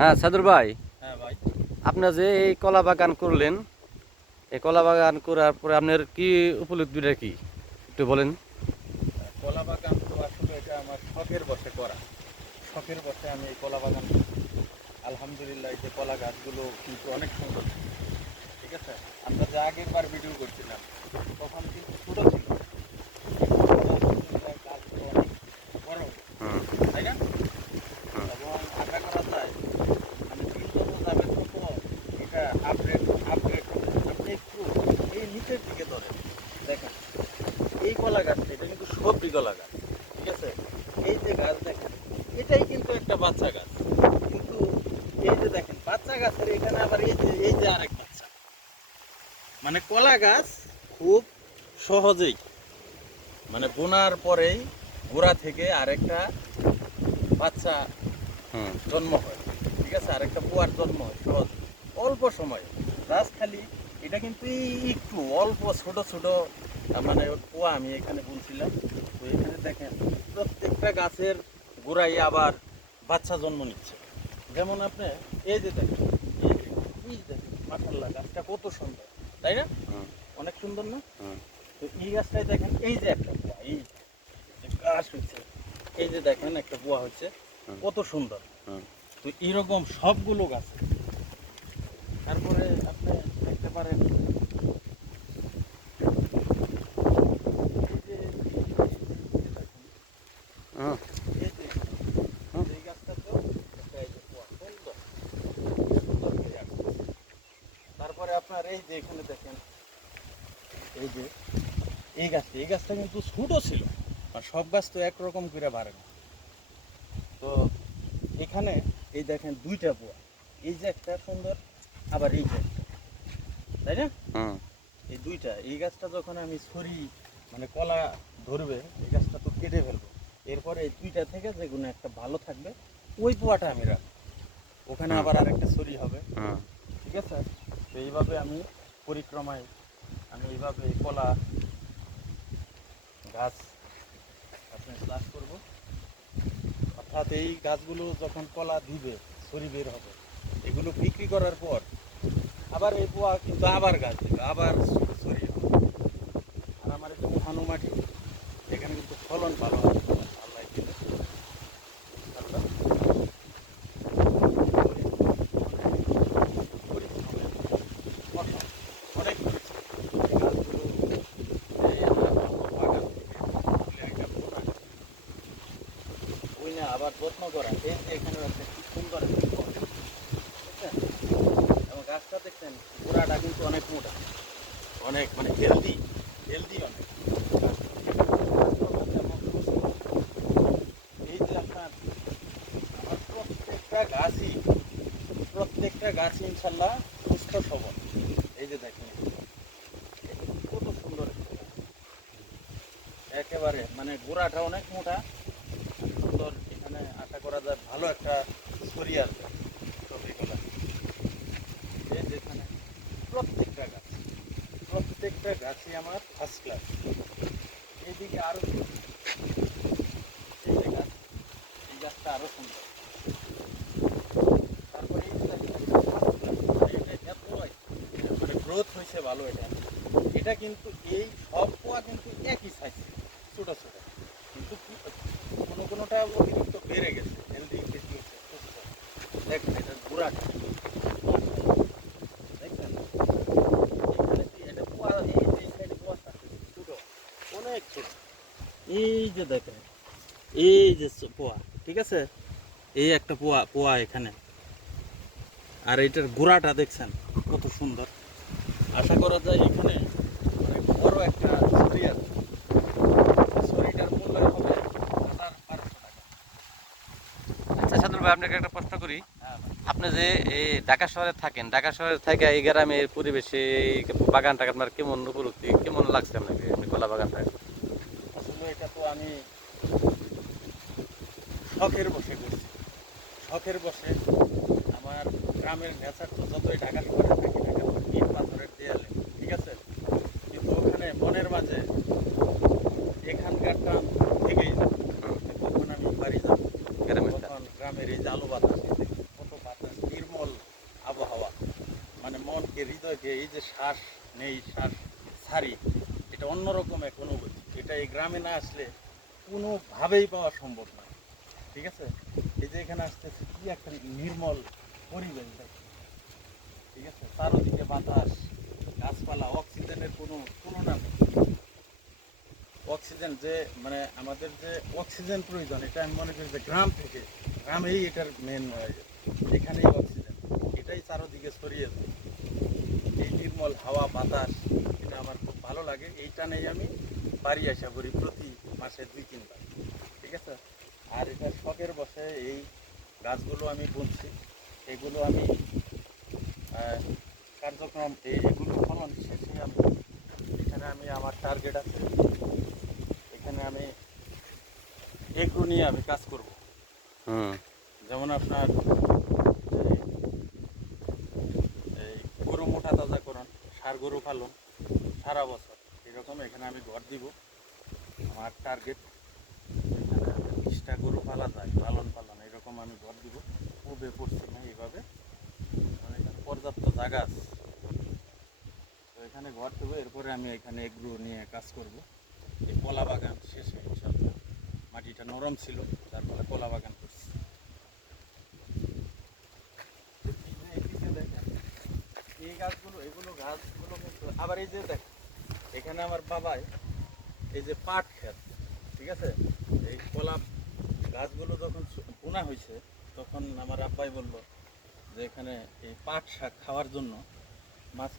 হ্যাঁ সাদুর ভাই। হ্যাঁ ভাই। আপনার যে এই কলা বাগান করলেন এই কলা বাগান করার পরে আপনার কি উপলব্ধিটা কি? একটু বলেন। কলা বাগান তো আসলে এটা আমার শখের বসে করা। শখের বসে আমি এই কলা বাগান। আলহামদুলিল্লাহ এই যে কলা গাছগুলো কিন্তু অনেক সুন্দর। ঠিক আছে? আমরা যে আগের বার ভিডিও করছিলাম তখন কিন্তু ছোট ছিল আলহামদুলিল্লাহ গাছগুলো অনেক বড় হয়েছে, হুম তাই না হুম। এবং আশা করা যায় মানে দিন যত যাবে তত এটা আপডেট আপডেট আপনি একটু এই নিচের দিকে ধরেন দেখেন এই কলা গাছটা এটা কিন্তু সবজি কলা গাছ ঠিক আছে? এই যে গাছ দেখেন এটাই কিন্তু একটা বাচ্চা গাছ। কিন্তু এই যে দেখেন বাচ্চা গাছের এখানে আবার এই যে এই যে আরেক বাচ্চা। মানে কলা গাছ খুব সহজেই মানে বোনার পরেই গোড়া থেকে আরেকটা বাচ্চা জন্ম হয় ঠিক আছে? আরেকটা পোয়ার জন্ম হয় সহজ। অল্প সময় গাছ খালি এটা কিন্তু একটু অল্প ছোট ছোট মানে পোয়া আমি এখানে বলছিলাম তো এখানে দেখেন প্রত্যেকটা গাছের গোড়ায় আবার বাচ্চা জন্ম নিচ্ছে। যেমন আপনি এই যে দেখেন এই দেখেন মাশাল্লাহ গাছটা কত সুন্দর তাই না? অনেক সুন্দর না? তো এই গাছটাই দেখেন এই যে একটা পোয়া এই যে গাছ হচ্ছে এই যে দেখেন একটা পোয়া হচ্ছে কত সুন্দর। তো এরকম সবগুলো গাছ। তারপরে আপনি দেখতে পারেন এই যে হুম এই যে হুম। এই গাছটাতেও একটা এই যে পোয়া, সুন্দর, সুন্দর করে আছে। তারপরে আপনার এই যে এখানে দেখেন এই যে এই গাছটা এই গাছটা কিন্তু ছোট ছিল আর সব গাছ তো একরকম করে বাড়ে না। তো এখানে এই দেখেন দুইটা পোয়া এই যে একটা সুন্দর আবার এই যে একটা তাই না? এই দুইটা এই গাছটা যখন আমি ছড়ি মানে কলা ধরবে এই গাছটা তো কেটে ফেলব। এরপরে এই দুইটা থেকে যে কোনো একটা ভালো থাকবে ওই পোয়াটা আমি রাখব। ওখানে হুম। আবার আরেকটা ছড়ি হবে। ঠিক আছে? তো এইভাবে আমি পরিক্রমায় আমি এইভাবে কলা গাছ আপনি চাষ করব। অর্থাৎ এই গাছগুলো যখন কলা দিবে ছড়ি বের হবে এগুলো বিক্রি করার পর আবার এই পোয়া কিন্তু আবার গাছ দিবে আবার ছড়ি হবে। আর আমার একটু মোহানো মাটি। এখানে কিন্তু ফলন ভালো হয়। আল্লাহ আবার যত্ন করা এখানে আছে সুন্দর? এবং গাছটা দেখছেন, গোড়াটা কিন্তু অনেক মোটা। অনেক মানে হেলদি হেলদি অনেক এবং সুস্থ। এই যে আপনার আমার প্রত্যেকটা গাছই প্রত্যেকটা গাছ ইনশাল্লাহ সুস্থ সবল। এই যে দেখেন কত সুন্দর একেবারে মানে গোড়াটা অনেক মোটা, সুন্দর, এখানে আশা করা যায় ভালো একটা ছড়ি আসবে সবজিগুলা এই যে এখানে প্রত্যেকটা গাছ, প্রত্যেকটা গাছই আমার ফার্স্ট ক্লাস এইদিকে আরও সুন্দর। এই গাছ, এই গাছটা আরও সুন্দর তারপরে এই যে দেখেন, মানে এটা এত হয়, মানে গ্রোথ হয়েছে ভালো এটা। এটা কিন্তু এই সব পোয়া কিন্তু একই সাইজ ছোট ছোট। কিন্তু কোনো কোনোটা অতিরিক্ত বেড়ে গেছে হেলদি বেশি হচ্ছে দেখেন এটা গুড়া দেখছেন? এটা পোয়া এই যে সাইডে পোয়া অনেক ছোট। এই যে দেখেন, এই যে পোয়া ঠিক আছে? এই একটা পোয়া পোয়া এখানে। আর এটার গোড়াটা দেখছেন? কত সুন্দর। আশা করা যায় এখানে অনেক বড় একটা ছড়ি আছে। ছড়িটার মূল্য হবে হাজার বারোশো টাকা। আচ্ছা সাদুর ভাই আপনাকে একটা প্রশ্ন করি। হ্যাঁ আপনি যে এই ঢাকা শহরে থাকেন ঢাকা শহরে থেকে এই গ্রামে এই পরিবেশে এই বাগানটা আপনার কেমন উপলব্ধি? কেমন লাগছে আপনাকে কলা বাগানটা? আসলে এটা তো আমি শখের বসে করছি। শখের বসে আমার গ্রামের নেচার তো যতই ঢাকা শহরে থাকি কেন ইট পাথরের দেয়ালে ঠিক আছে? কিন্তু ওখানে মনের মাঝে এখানকার টান থেকেই তখন আমি বাড়ি যাব। তখন গ্রামের এই জালু বাতাস কত বাতাস নির্মল আবহাওয়া। মানে মনকে হৃদয়কে এই যে শ্বাস নেই শ্বাস ছাড়ি এটা অন্যরকম এক অনুভূতি। এটা এই গ্রামে না আসলে কোনোভাবেই পাওয়া সম্ভব না। ঠিক আছে? এই যে এখানে আসতেছে কি একটা নির্মল পরিবেশ দেখি। ঠিক আছে? চারোদিকে বাতাস, গাছপালা, অক্সিজেনের কোনো তুলনা নেই। অক্সিজেন যে মানে আমাদের যে অক্সিজেন প্রয়োজন, এটা আমি মনে করি যে গ্রাম থেকে, গ্রামেই এটার মেন এখানেই অক্সিজেন। এটাই চারোদিকে ছড়িয়ে যায়। এই নির্মল হাওয়া, বাতাস, এটা আমার খুব ভালো লাগে। এইটা নেই আমি বাড়ি আসা করি প্রতি মাসে দুই, তিনবার। ঠিক আছে? আর এটা শখের বসে এই গাছগুলো আমি বুনছি। এগুলো আমি কার্যক্রম এগুলো ফলন শেষে আমি এখানে আমি আমার টার্গেট আছে। এখানে আমি এগ্রো নিয়ে আমি কাজ করব। হুম। যেমন আপনার এই- গরু মোটা তাজা তাজাকরণ সার গরু পালন সারা বছর। এরকম এখানে আমি ঘর দিব। আমার টার্গেট এখানে বিশটা গরু পালা যায় লালন পালন। এরকম আমি ঘর দিব। পূবে পশ্চিমে এইভাবে পর্যাপ্ত জায়গা আছে। তো এখানে ঘর দেবো, এরপরে আমি এখানে এগুলো নিয়ে কাজ করব। এই কলা বাগান শেষে ইনশাল্লাহ মাটিটা নরম ছিল তার ফলে কলা বাগান করছি। এই গাছগুলো, এগুলো গাছগুলো কিন্তু, আবার এই যে দেখ, এখানে আমার বাবাই এই যে পাট ক্ষেত ঠিক আছে? এই কলা গাছগুলো যখন বোনা হয়েছে তখন আমার আব্বাই বলল যে এখানে এই পাট শাক খাওয়ার জন্য